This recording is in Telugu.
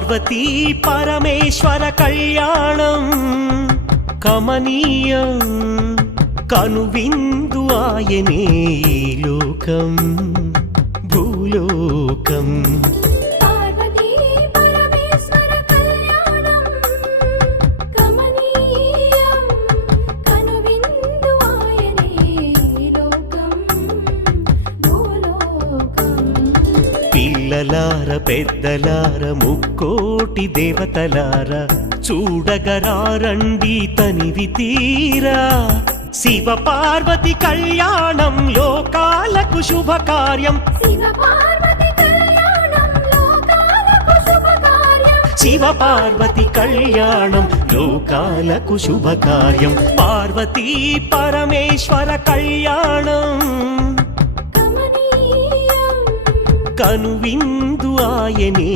పార్వతీ పరమేశ్వర కళ్యాణం కమనీయం కనువిందు ఆయనే ఈ లోకం భూలోకం పిల్లలార పెద్దలార ముక్కోటి దేవతలార చూడగరారండి తనివి తీరా శివ పార్వతి కళ్యాణం లోకాలకు శుభకార్యం శివ పార్వతి కళ్యాణం లోకాలకు శుభకార్యం పార్వతీ పరమేశ్వర కళ్యాణం కనువిందు ఆయనే